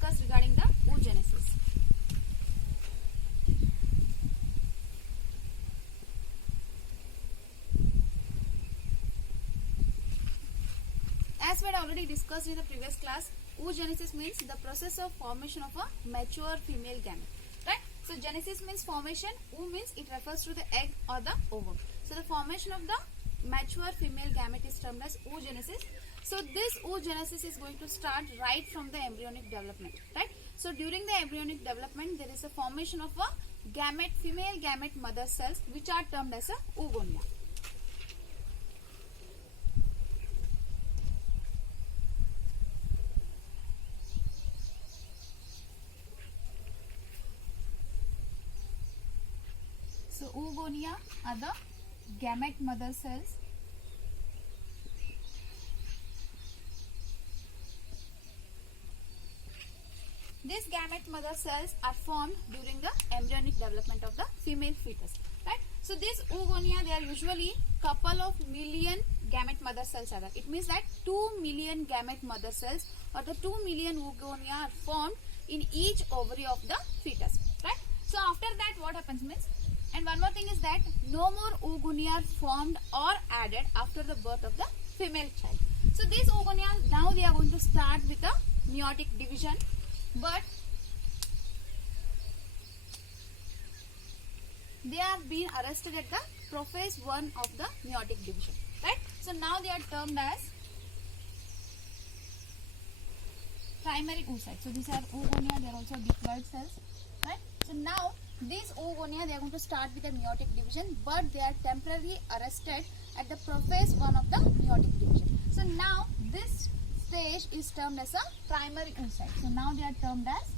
discuss regarding the oogenesis. As we had already discussed in the previous class, oogenesis means the process of formation of a mature female gamete. Right? So genesis means formation, oo means it refers to the egg or the ovum. So the formation of the mature female gamete is termed as oogenesis. So this oogenesis is going to start right from the embryonic development. Right? So during the embryonic development, there is a formation of a gamete, female gamete mother cells, which are termed as a oogonia. So oogonia are the gamete mother cells These gamete mother cells are formed during the embryonic development of the female fetus. Right? So these oogonia, they are usually couple of million gamete mother cells are there. It means that 2 million gamete mother cells or the 2 million oogonia are formed in each ovary of the fetus. Right? So after that what happens means, and one more thing is that no more oogonia are formed or added after the birth of the female child. So these oogonia, now they are going to start with the meiotic division, but they are being arrested at the prophase 1 of the meiotic division. Right? So now they are termed as primary oocytes. So these are oogonia, they are also diploid cells. Right? So now these oogonia, they are going to start with the meiotic division, but they are temporarily arrested at the prophase 1 of the meiotic division. So now this stage is termed as a primary oocyte. So now they are termed as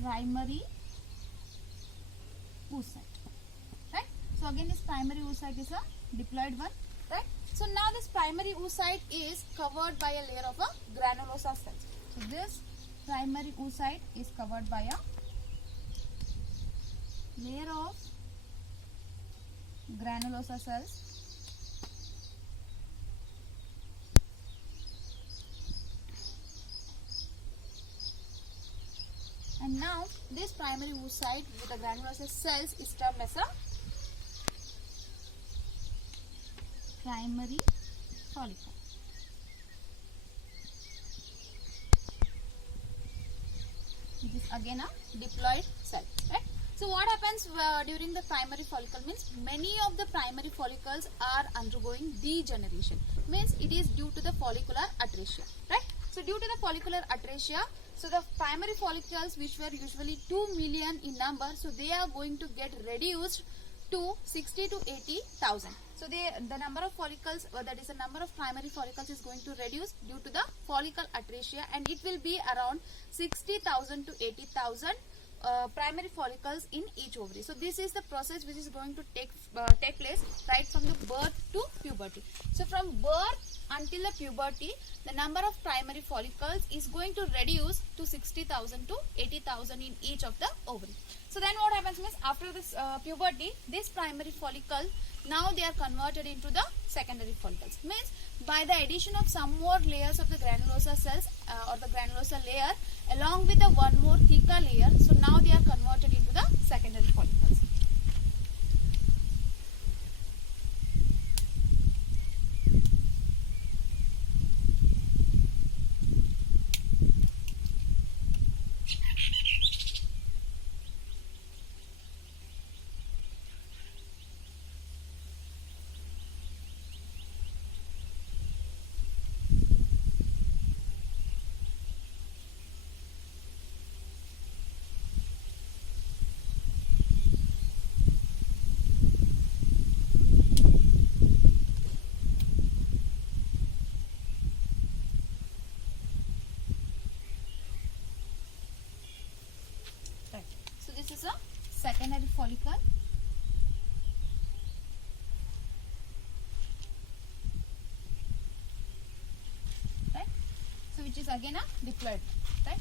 primary oocyte. Right? So again this primary oocyte is a diploid one. Right? So now this primary oocyte is covered by a layer of a granulosa cells. So this primary oocyte is covered by a layer of granulosa cells. And now this primary oocyte with the granulosa cells is termed as a primary follicle. It is again a diploid cell. Right? So what happens during the primary follicle means many of the primary follicles are undergoing degeneration. Means it is due to the follicular atresia. Right? So due to the follicular atresia, so the primary follicles which were usually 2 million in number, so they are going to get reduced to 60 to 80,000. So the number of follicles, that is the number of primary follicles is going to reduce due to the follicle atresia, and it will be around 60,000 to 80,000 primary follicles in each ovary. So this is the process which is going to take place right from the birth to puberty. So from birth until the puberty, the number of primary follicles is going to reduce to 60,000 to 80,000 in each of the ovary. So then what happens means after this puberty, this primary follicle, now they are converted into the secondary follicles. Means by the addition of some more layers of the granulosa cells or the granulosa layer along with the one more thicker layer, so now they are converted into the secondary follicles. This is a secondary follicle. Right? So which is again a diploid. Right?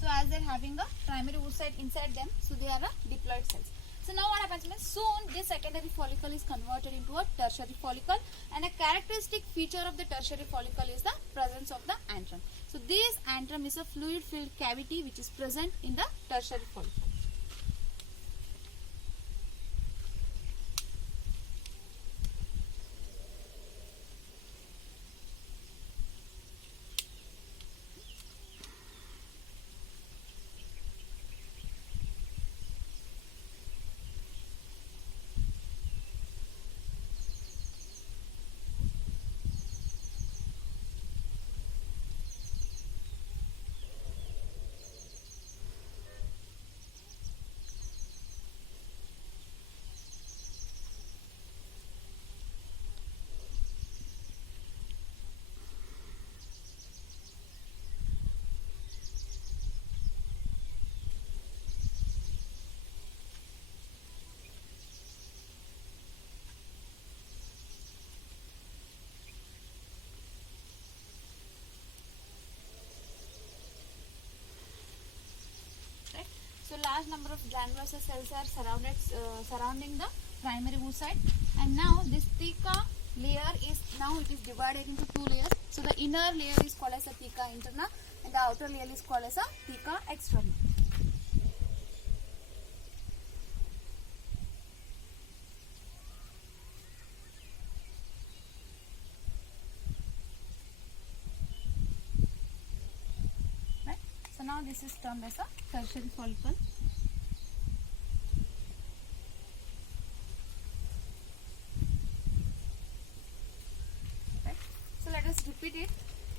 So as they are having a primary oocyte inside them, so they are a diploid cells. So now what happens means soon this secondary follicle is converted into a tertiary follicle, and a characteristic feature of the tertiary follicle is the presence of the antron. So this antrum is a fluid filled cavity which is present in the tertiary follicle. So large number of granulosa cells are surrounding the primary oocyte, and now this theca layer is divided into two layers. So the inner layer is called as a theca interna and the outer layer is called as a theca externa. Right? So now this is termed as a tertiary follicle. So let us repeat it.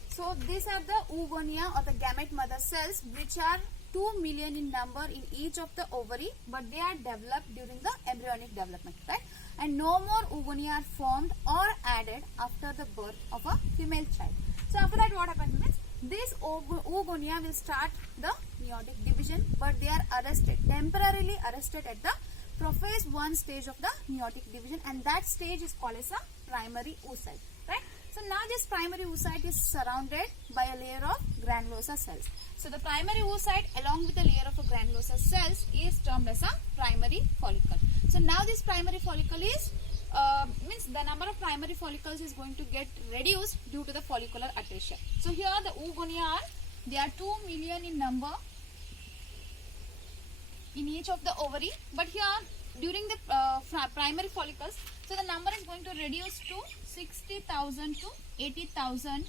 So these are the oogonia or the gamete mother cells which are 2 million in number in each of the ovary, but they are developed during the embryonic development, right? And no more oogonia are formed or added after the birth of a female child. So after that what happens means this oogonia will start the meiotic division, but they are temporarily arrested at the prophase 1 stage of the meiotic division, and that stage is called as a primary oocyte, right? So now this primary oocyte is surrounded by a layer of granulosa cells. So the primary oocyte along with the layer of granulosa cells is termed as a primary follicle. So now this primary follicle is means the number of primary follicles is going to get reduced due to the follicular atresia. So here the oogonia they are 2 million in number in each of the ovary, but here during the primary follicles, so the number is going to reduce to 60,000 to 80,000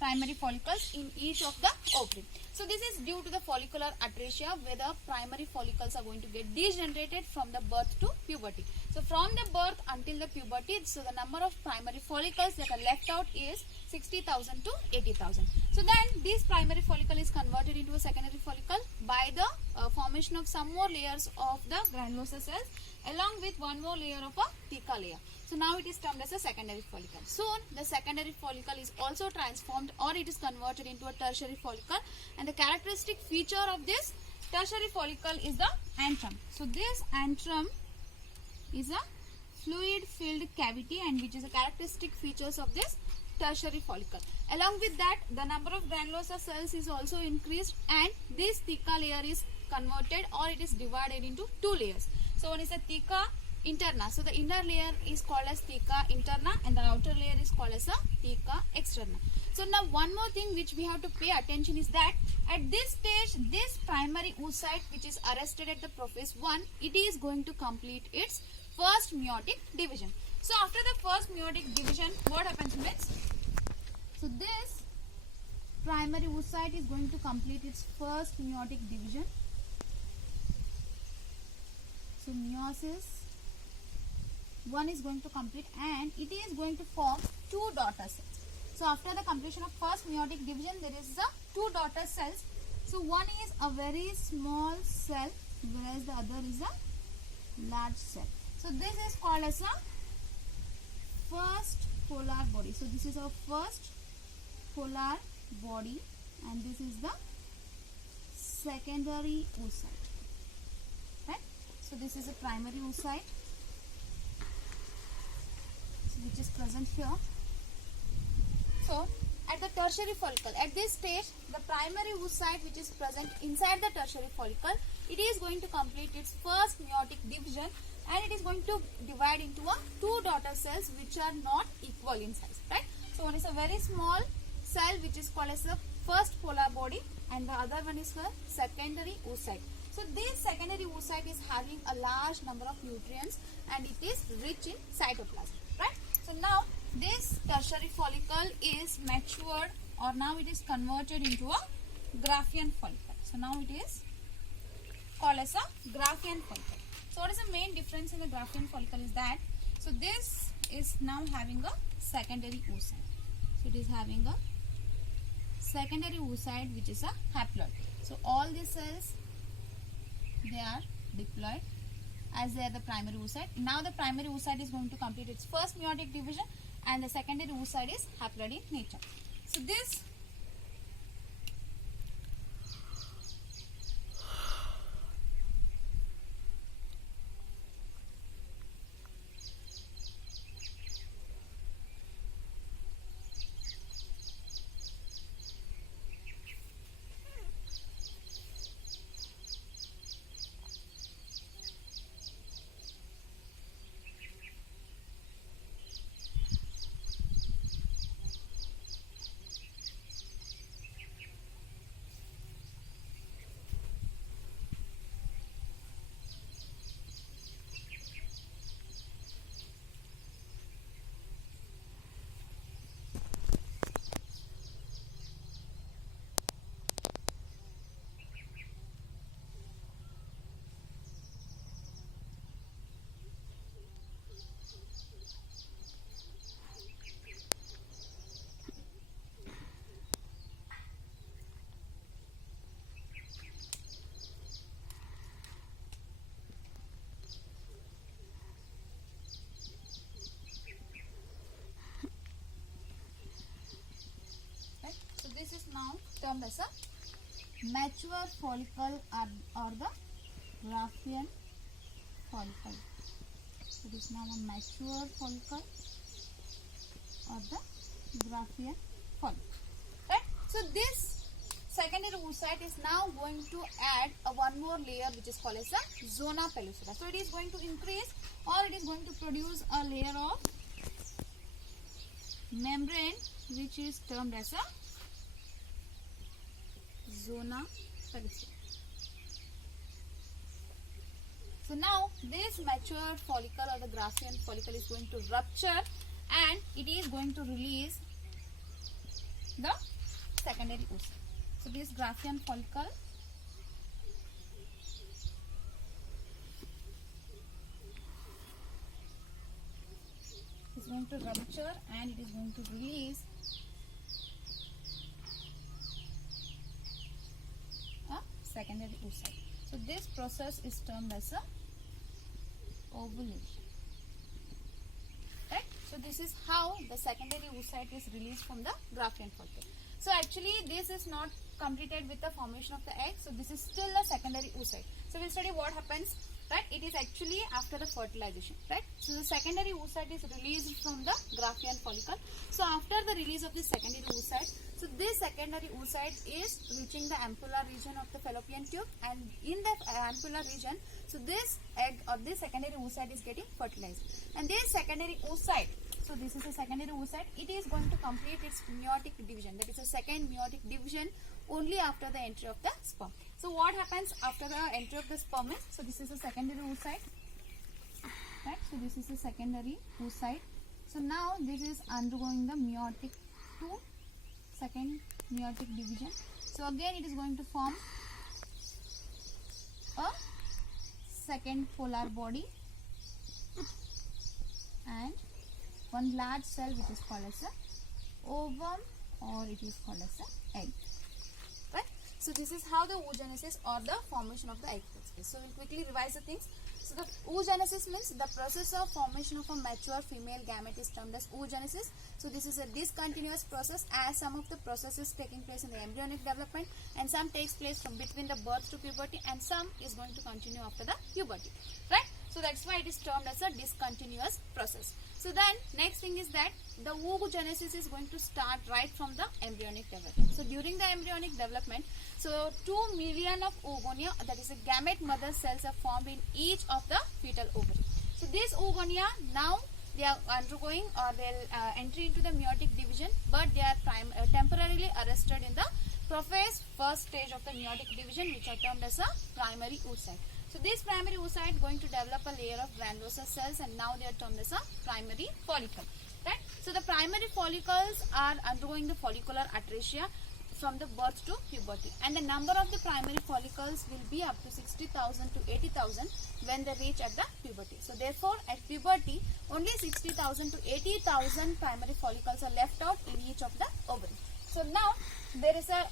primary follicles in each of the ovary. So this is due to the follicular atresia, where the primary follicles are going to get degenerated from the birth to puberty. So from the birth until the puberty, so the number of primary follicles that are left out is 60,000 to 80,000. So then this primary follicle is converted into a secondary follicle by the formation of some more layers of the granulosa cells along with one more layer of a theca layer. So now it is termed as a secondary follicle. Soon the secondary follicle is also transformed or it is converted into a tertiary follicle, and the characteristic feature of this tertiary follicle is the antrum. So this antrum is a fluid filled cavity, and which is a characteristic features of this tertiary follicle. Along with that, the number of granulosa cells is also increased, and this theca layer is converted or it is divided into two layers. So one is a theca interna. So the inner layer is called as theca interna and the outer layer is called as a theca externa. So now one more thing which we have to pay attention is that at this stage, this primary oocyte which is arrested at the prophase 1, it is going to complete its first meiotic division. So after the first meiotic division, what happens means, so this primary oocyte is going to complete its first meiotic division. So meiosis 1 is going to complete and it is going to form two daughter cells. So after the completion of first meiotic division, there is a two daughter cells. So one is a very small cell, whereas the other is a large cell. So this is called as a first polar body. So this is our first polar body and this is the secondary oocyte. Right? So this is a primary oocyte which is present here. So at the tertiary follicle, at this stage, the primary oocyte which is present inside the tertiary follicle, it is going to complete its first meiotic division and it is going to divide into two daughter cells which are not equal in size, right? So one is a very small cell which is called as the first polar body, and the other one is the secondary oocyte. So this secondary oocyte is having a large number of nutrients and it is rich in cytoplasm, right? So now this tertiary follicle is matured, or now it is converted into a Graafian follicle. So now it is called as a Graafian follicle. So what is the main difference in the Graafian follicle is that, so this is now having a secondary oocyte. So it is having a secondary oocyte which is a haploid. So all these cells, they are diploid as they are the primary oocyte. Now the primary oocyte is going to complete its first meiotic division and the secondary oocyte is haploid in nature. So this this is now termed as a mature follicle or the Graafian follicle. So it is now a mature follicle or the Graafian follicle, right? So this secondary oocyte is now going to add one more layer which is called as the zona pellucida. So it is going to increase, or it is going to produce a layer of membrane which is termed as a zona pellucida. So now this mature follicle or the Graafian follicle is going to rupture and it is going to release the secondary oocyte. So this Graafian follicle is going to rupture and it is going to release a secondary oocyte. So this process is termed as a ovulation, right? So this is how the secondary oocyte is released from the Graafian follicle. So actually this is not completed with the formation of the egg. So this is still a secondary oocyte. So we'll study what happens, right? It is actually after the fertilization, right? So the secondary oocyte is released from the Graafian follicle. So after the release of the secondary oocyte, so this secondary oocyte is reaching the ampulla region of the fallopian tube, and in that ampulla region, so this egg or this secondary oocyte is getting fertilized. And this secondary oocyte, so this is a secondary oocyte, it is going to complete its meiotic division. That is a second meiotic division only after the entry of the sperm. So what happens after the entry of the sperm is, so this is a secondary oocyte, right? So this is a secondary oocyte. So now this is undergoing the meiotic 2, second meiotic division. So again it is going to form a second polar body and one large cell which is called as a ovum, or it is called as a egg, right? So this is how the oogenesis or the formation of the egg takes place. So we'll quickly revise the things. So the oogenesis means the process of formation of a mature female gamete is termed as oogenesis. So this is a discontinuous process, as some of the processes taking place in the embryonic development and some takes place from between the birth to puberty and some is going to continue after the puberty, right? So that's why it is termed as a discontinuous process. So then next thing is that the oogenesis is going to start right from the embryonic development. So during the embryonic development, so 2 million of oogonia, that is a gamete mother cells, are formed in each of the fetal ovary. So this oogonia now they are undergoing or they'll entry into the meiotic division, but they are temporarily arrested in the prophase first stage of the meiotic division, which are termed as a primary oocyte. So this primary oocyte going to develop a layer of granulosa cells, and now they are termed as a primary follicle. Right? So the primary follicles are undergoing the follicular atresia from the birth to puberty, and the number of the primary follicles will be up to 60,000 to 80,000 when they reach at the puberty. So therefore at puberty only 60,000 to 80,000 primary follicles are left out in each of the ovary. So now there is a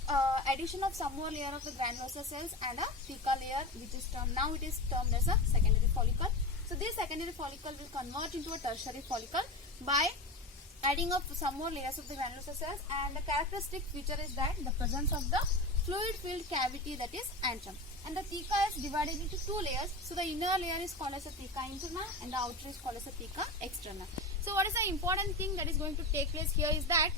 addition of some more layer of the granulosa cells and a theca layer, which is termed, now it is termed as a secondary follicle. So this secondary follicle will convert into a tertiary follicle by adding up some more layers of the granulosa cells, and the characteristic feature is that the presence of the fluid filled cavity, that is antrum. And the theca is divided into two layers. So the inner layer is called as a theca interna and the outer is called as a theca externa. So what is the important thing that is going to take place here is that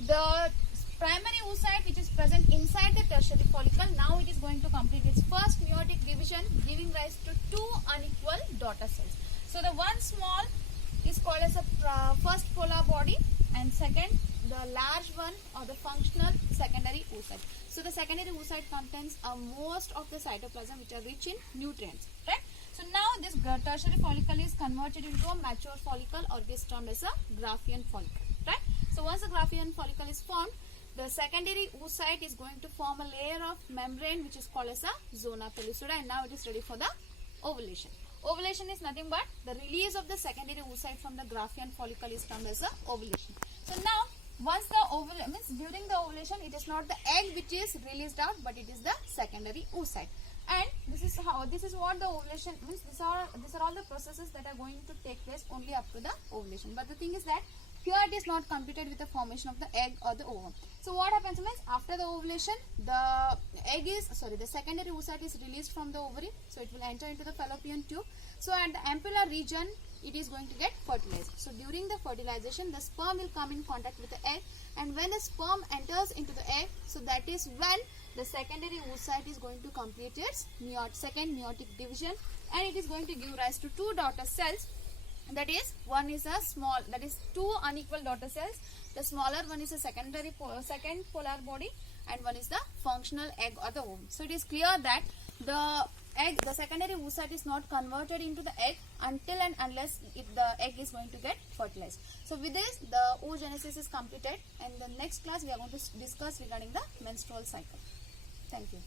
the primary oocyte, which is present inside the tertiary follicle, now it is going to complete its first meiotic division, giving rise to two unequal daughter cells. So the one small is called as a first polar body, and second the large one or the functional secondary oocyte. So the secondary oocyte contains most of the cytoplasm which are rich in nutrients, right? So now this tertiary follicle is converted into a mature follicle, or it is termed as a Graafian follicle, right? So once the Graafian follicle is formed, the secondary oocyte is going to form a layer of membrane which is called as a zona pellucida, and now it is ready for the ovulation. Ovulation is nothing but the release of the secondary oocyte from the Graafian follicle is termed as a ovulation. So now once the means during the ovulation, it is not the egg which is released out, but it is the secondary oocyte. And this is what the ovulation means. These are all the processes that are going to take place only up to the ovulation. But the thing is that here it is not completed with the formation of the egg or the ovum. So what happens means, after the ovulation, the secondary oocyte is released from the ovary, so it will enter into the fallopian tube. So at the ampullar region, it is going to get fertilized. So during the fertilization, the sperm will come in contact with the egg, and when the sperm enters into the egg, so that is when the secondary oocyte is going to complete its second meiotic division, and it is going to give rise to two daughter cells. That is, one is a small, that is two unequal daughter cells. The smaller one is a second polar body, and one is the functional egg or the ovum. So it is clear that the secondary oocyte is not converted into the egg until and unless the egg is going to get fertilized. So with this, the oogenesis is completed, and in the next class we are going to discuss regarding the menstrual cycle. Thank you.